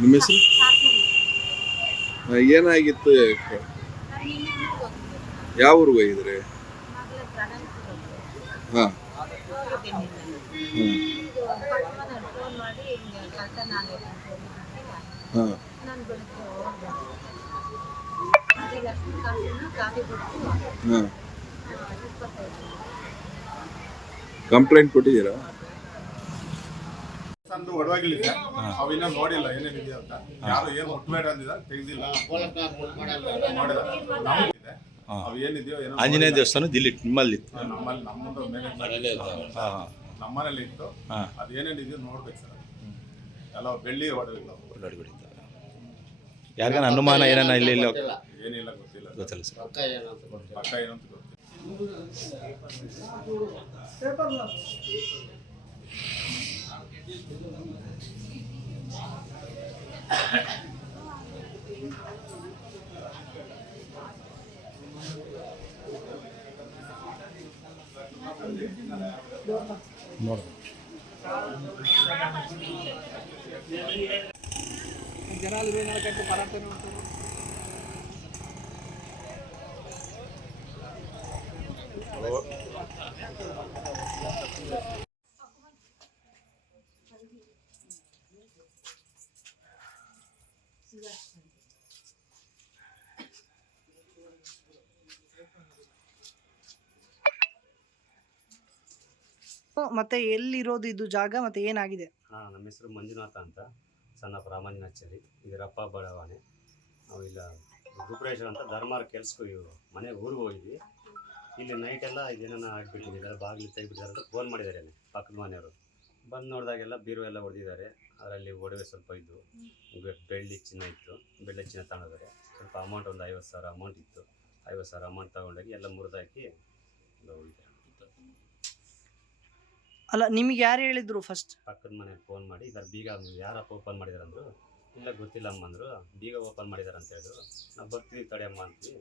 ನಿಮ್ಮ ಹೆಸರು? ಏನಾಗಿತ್ತು? ಯಾವ ಊರಿಗೆ ಹೋಗಿದ್ರಿ? ಹಾಂ ಹಾಂ ಹಾಂ ಕಂಪ್ಲೇಂಟ್ ಕೊಟ್ಟಿದ್ದೀರಾ? ಸಂದು ಒಡವಾಗಿಲ್ಲ ಅವಿನ್ನ ನೋಡಿಲ್ಲ ಏನೇನಿದೆಯಾ ಅಂತ. ಯಾರು ಏನು ಮುಟ್ಬೇಡ ಅಂದಿದ್ದಾರೆ, ತೆಗೆದಿಲ್ಲ. ಅವು ಏನಿದೆಯೋ ಏನೋ ಆಂಜನೇಯ ದೇವಸ್ಥಾನ ಇಲ್ಲಿ ನಿಮ್ಮಲ್ಲಿ ನಮ್ಮಲ್ಲಿ ನಮ್ಮದು ನಮ್ಮನೇಲಿ ಇತ್ತು. ಅದೇನೇನಿದೆಯೋ ನೋಡ್ಬೇಕು ಸರ್. ಎಲ್ಲ ಬೆಳ್ಳಿ ಒಡವಿಲ್ಲ. ಯಾರಿಗಾನ ಅನುಮಾನ ಏನಾನ ಇಲ್ಲಿ ಇಲ್ಲ ಏನಿಲ್ಲ, ಗೊತ್ತಿಲ್ಲ ಸರ್. ಪಕ್ಕ ಏನಂತ ಗೊತ್ತಿಲ್ಲ. జనాలు 24 గంటలు పరాటనే ఉంటారు. ಮತ್ತೆ ಎಲ್ಲಿರೋದು ಇದು ಜಾಗ ಮತ್ತೆ ಏನಾಗಿದೆ? ನಮ್ಮ ಹೆಸರು ಮಂಜುನಾಥ ಅಂತ, ಸಣ್ಣ ಪ್ರಾಮಾಣಿಕಚೇರಿ, ಇದರಪ್ಪ ಬಡಾವಣೆ. ನಾವು ಇಲ್ಲ ರೂಪರೇಶ್ವರ ಅಂತ ಧರ್ಮಾರ ಕೆಲ್ಸಕ್ಕೂ ಮನೆಗೆ ಊರಿಗೆ ಹೋಗಿದ್ವಿ. ಇಲ್ಲಿ ನೈಟೆಲ್ಲ ಇದೇನ ಆಗಿಬಿಟ್ಟಿದ್ದಾರೆ, ಬಾಗಿಲು ತೆಗಿಬಿಟ್ಟಿದ್ದಾರೆ ಅಂತ ಫೋನ್ ಮಾಡಿದ್ದಾರೆ. ಅಲ್ಲಿ ಪಕ್ಕದ ಮನೆಯವರು ಬಂದು ನೋಡಿದಾಗೆಲ್ಲ ಬೀರು ಎಲ್ಲ ಹೊಡೆದಿದ್ದಾರೆ. ಅದರಲ್ಲಿ ಒಡವೆ ಸ್ವಲ್ಪ ಇದ್ದು, ಬೆಳ್ಳಿ ಚಿನ್ನ ಇತ್ತು. ಬೆಳ್ಳಿ ಚಿನ್ನ ತಗೊಂಡಿದ್ದಾರೆ. ಸ್ವಲ್ಪ ಅಮೌಂಟ್ ಒಂದು 50,000 ಅಮೌಂಟ್ ಇತ್ತು. 50,000 ಅಮೌಂಟ್ ತಗೊಂಡೋಗಿ ಎಲ್ಲ ಮುರಿದಾಕಿ ಹೋಗಿದ್ದಾರೆ. ಅಲ್ಲ, ನಿಮ್ಗೆ ಯಾರು ಹೇಳಿದ್ರು ಫಸ್ಟ್? ಪಕ್ಕದ ಮನೆಗೆ ಫೋನ್ ಮಾಡಿ ಇದರ ಬೀಗ ಯಾರಪ್ಪ ಓಪನ್ ಮಾಡಿದಾರೆ ಅಂದರು. ಇಲ್ಲ ಗೊತ್ತಿಲ್ಲ ಅಮ್ಮ ಅಂದರು. ಬೀಗ ಓಪನ್ ಮಾಡಿದಾರೆ ಅಂತ ಹೇಳಿದ್ರು. ನಾವು ಬರ್ತೀವಿ ಕಡೆ ಅಮ್ಮ ಅಂತೀವಿ.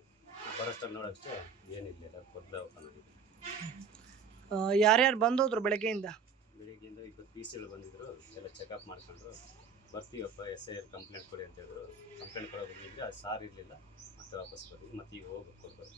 ಬರೋಷ್ಟಾಗಿ ನೋಡೋಷ್ಟೇ ಏನಿಲ್ಲ, ಕೊಡ್ಲೆ ಓಪನ್ ಆಗಿದೆ. ಯಾರ್ಯಾರು ಬಂದೋದ್ರು ಬೆಳಗ್ಗೆಯಿಂದ? ಬೆಳಿಗ್ಗೆಯಿಂದ 20 ಪೀಸ್ಗಳು ಬಂದಿದ್ರು. ಎಲ್ಲ ಚೆಕಪ್ ಮಾಡ್ಕೊಂಡ್ರು. ಬರ್ತೀವಪ್ಪ SIR ಕಂಪ್ಲೇಂಟ್ ಕೊಡಿ ಅಂತ ಹೇಳಿದ್ರು. ಕಂಪ್ಲೇಂಟ್ ಕೊಡೋ ಬಂದಿದ್ದರೆ ಅದು ಸಾರ್ ಇರಲಿಲ್ಲ. ಮತ್ತೆ ವಾಪಸ್ ಬರ್ತೀವಿ. ಮತ್ತೆ ಈಗ ಹೋಗ್ಬೇಕು ಕೊಡ್ಬೇಕು.